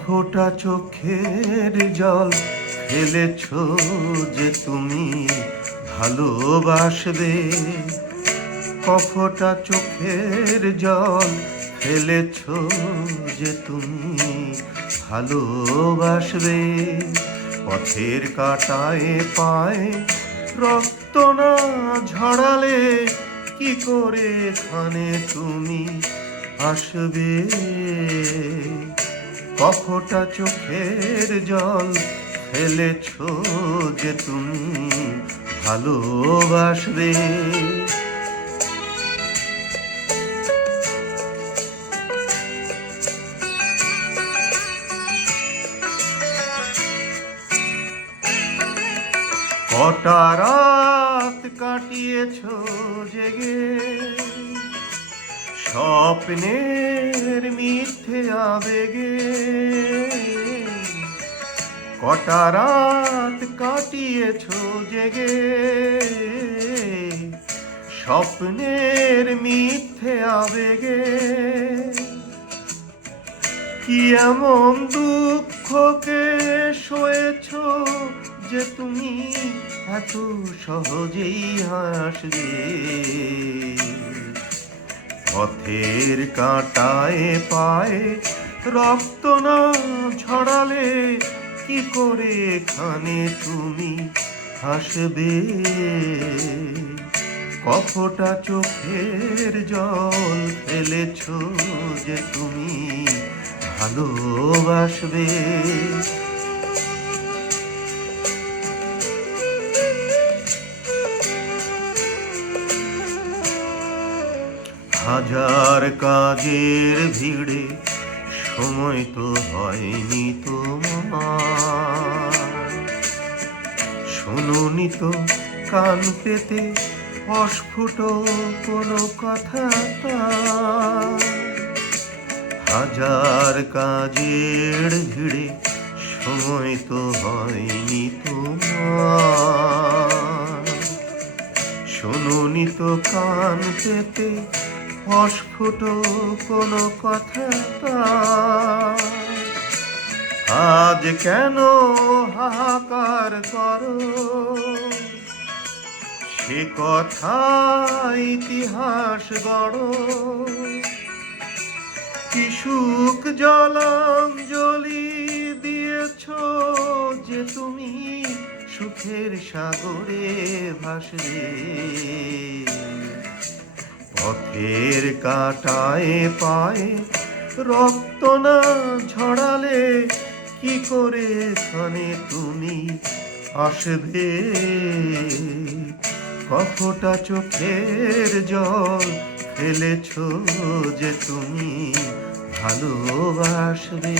কফোটা চোখের জল ফেলেছ যে তুমি ভালোবাসবে। কফোটা চোখের জল ফেলেছ যে তুমি ভালোবাসবে। পথের কাঁটায় পায়ে রক্ত না ঝরালে কি করে এখানে তুমি আসবে। কফোটা চোখের জল ফেলেছ যে তুমি ভালোবাসবে। কটা রাত কাটিয়েছ জেগে স্বপ্নের মিথ্যে আবেগে। কটা রাত কাটিয়েছ জেগে স্বপ্নের মিথ্যে আবেগে। কি এমন দুঃখকে সয়েছ যে তুমি এত সহজেই হাসবে। পথের কাঁটায় পায়ে রক্ত না ঝরালে কি করে এখানে তুমি হাসবে। কফোটা চোখের জল ফেলেছ যে তুমি ভালোবাসবে। হাজার কাজের ভিড়ে সময় তো হয়নি তোমার। শোনোনি তো কান পেতে অস্ফুট কোনো কথা। হাজার কাজের ভিড়ে সময় তো হয়নি তোমার। শোনোনি তো কান পেতে অস্ফুট কোনো কথা। আজ কেন হাহাকার করো সে কথা ইতিহাস গড়ো। কি সুখ জলাঞ্জলি দিয়েছ যে তুমি সুখের সাগরে ভাসবে। পথের কাঁটায় পায়ে রক্ত না ঝরালে কি করে এখানে তুমি আসবে। কফোটা চোখের জল ফেলেছ যে তুমি ভালোবাসবে।